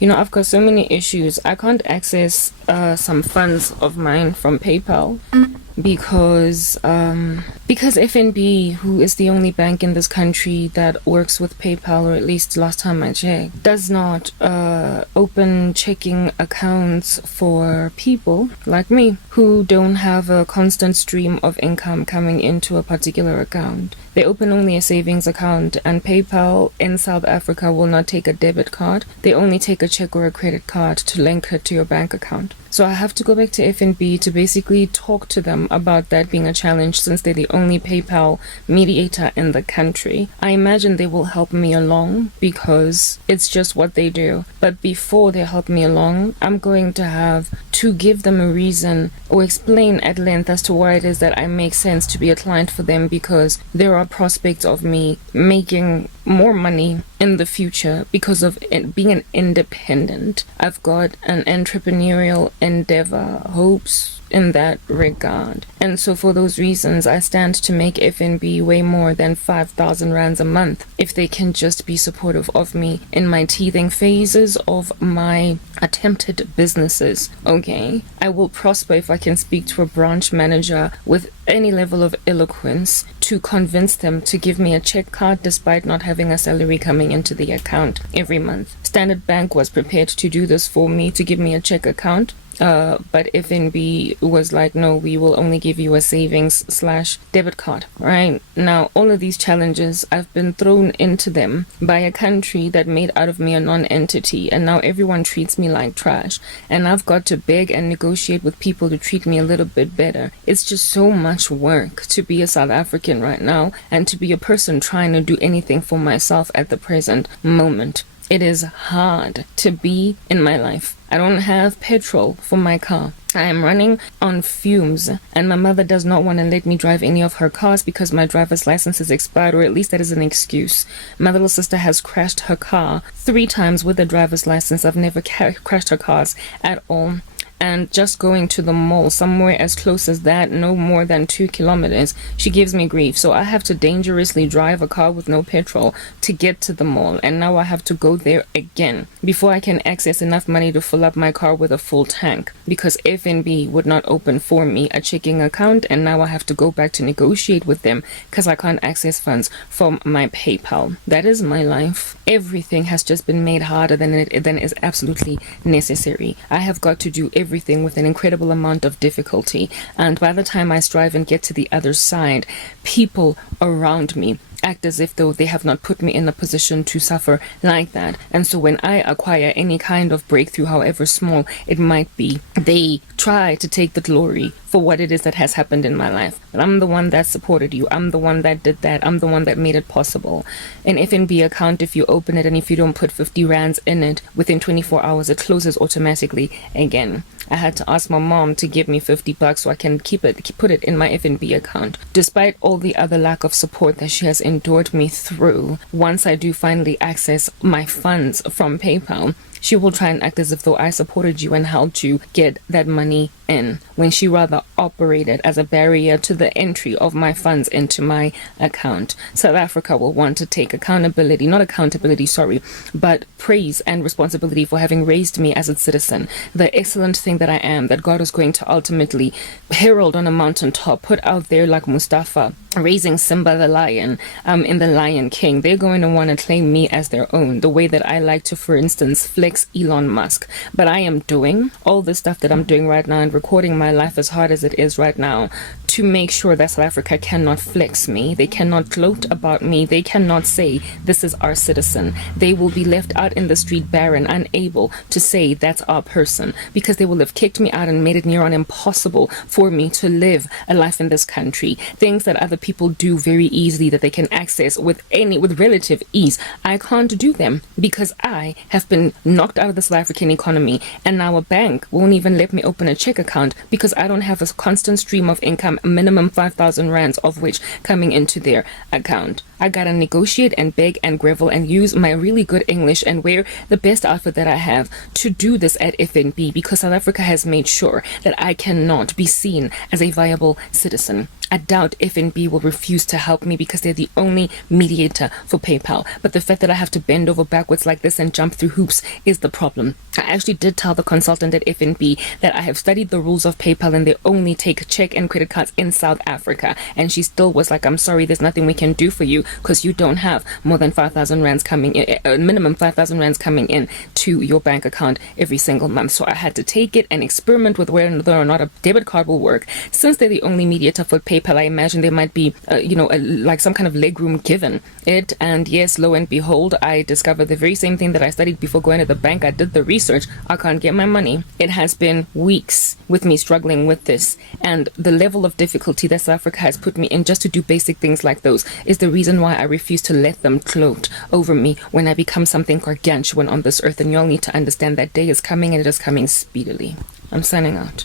I've got so many issues. I can't access some funds of mine from PayPal because FNB, who is the only bank in this country that works with PayPal, or at least last time I checked, does not open checking accounts for people like me who don't have a constant stream of income coming into a particular account. They open only a savings account, and PayPal in South Africa will not take a debit card. They only take a check or a credit card to link it to your bank account. So I have to go back to FNB to basically talk to them about that being a challenge, since they're the only PayPal mediator in the country. I imagine they will help me along because it's just what they do. But before they help me along, I'm going to have to give them a reason or explain at length as to why it is that I make sense to be a client for them, because there are prospects of me making more money in the future because of it being an independent. I've got an entrepreneurial endeavor, hopes in that regard. And so for those reasons, I stand to make FNB way more than 5,000 rands a month if they can just be supportive of me in my teething phases of my attempted businesses. Okay, I will prosper if I can speak to a branch manager with any level of eloquence to convince them to give me a check card despite not having a salary coming into the account every month. Standard Bank was prepared to do this for me, to give me a check account. But FNB was like, no, we will only give you a savings/debit card. Right now, all of these challenges, I've been thrown into them by a country that made out of me a non-entity, and now everyone treats me like trash, and I've got to beg and negotiate with people to treat me a little bit better. It's just so much work to be a South African right now, and to be a person trying to do anything for myself at the present moment. It is hard to be in my life. I don't have petrol for my car. I am running on fumes, and my mother does not want to let me drive any of her cars because my driver's license is expired, or at least that is an excuse. My little sister has crashed her car 3 times with a driver's license. I've never crashed her cars at all. And just going to the mall, somewhere as close as that, no more than 2 kilometers, she gives me grief. So I have to dangerously drive a car with no petrol to get to the mall. And now I have to go there again before I can access enough money to fill up my car with a full tank, because FNB would not open for me a checking account. And now I have to go back to negotiate with them because I can't access funds from my PayPal. That is my life. Everything has just been made harder than is absolutely necessary. I have got to do everything with an incredible amount of difficulty, and by the time I strive and get to the other side, people around me act as if though they have not put me in a position to suffer like that. And so when I acquire any kind of breakthrough, however small it might be, they try to take the glory for what it is that has happened in my life. But I'm the one that supported you. I'm the one that did that. I'm the one that made it possible. An FNB account, if you open it and if you don't put 50 rands in it, within 24 hours it closes automatically again. I had to ask my mom to give me $50 so I can put it in my FNB account. Despite all the other lack of support that she has endured me through, once I do finally access my funds from PayPal, she will try and act as if though I supported you and helped you get that money in, when she rather operated as a barrier to the entry of my funds into my account. South Africa will want to take but praise and responsibility for having raised me as a citizen, the excellent thing that I am, that God is going to ultimately herald on a mountaintop, put out there like Mustafa, raising Simba the lion in The Lion King. They're going to want to claim me as their own, the way that I like to, for instance, flex Elon Musk. But I am doing all the stuff that I'm doing right now and recording my life as hard as it is right now to make sure that South Africa cannot flex me. They cannot gloat about me. They cannot say, this is our citizen. They will be left out in the street barren, unable to say that's our person, because they will have kicked me out and made it near on impossible for me to live a life in this country. Things that other people do very easily, that they can access with relative ease, I can't do them because I have been knocked out of the South African economy, and now a bank won't even let me open a check account because I don't have a constant stream of income, minimum 5,000 rands of which coming into their account. I gotta negotiate and beg and grovel and use my really good English and wear the best outfit that I have to do this at FNB, because South Africa has made sure that I cannot be seen as a viable citizen. I doubt FNB will refuse to help me because they're the only mediator for PayPal. But the fact that I have to bend over backwards like this and jump through hoops is the problem. I actually did tell the consultant at FNB that I have studied the rules of PayPal and they only take check and credit cards in South Africa. And she still was like, I'm sorry, there's nothing we can do for you because you don't have more than 5,000 rands coming in, minimum 5,000 rands coming in to your bank account every single month. So I had to take it and experiment with whether or not a debit card will work. Since they're the only mediator for PayPal, I imagine there might be, like some kind of legroom given it. And yes, lo and behold, I discovered the very same thing that I studied before going to the bank. I did the research. I can't get my money. It has been weeks with me struggling with this. And the level of difficulty that South Africa has put me in just to do basic things like those is the reason why I refuse to let them gloat over me when I become something gargantuan on this earth. And y'all need to understand that day is coming, and it is coming speedily. I'm signing out.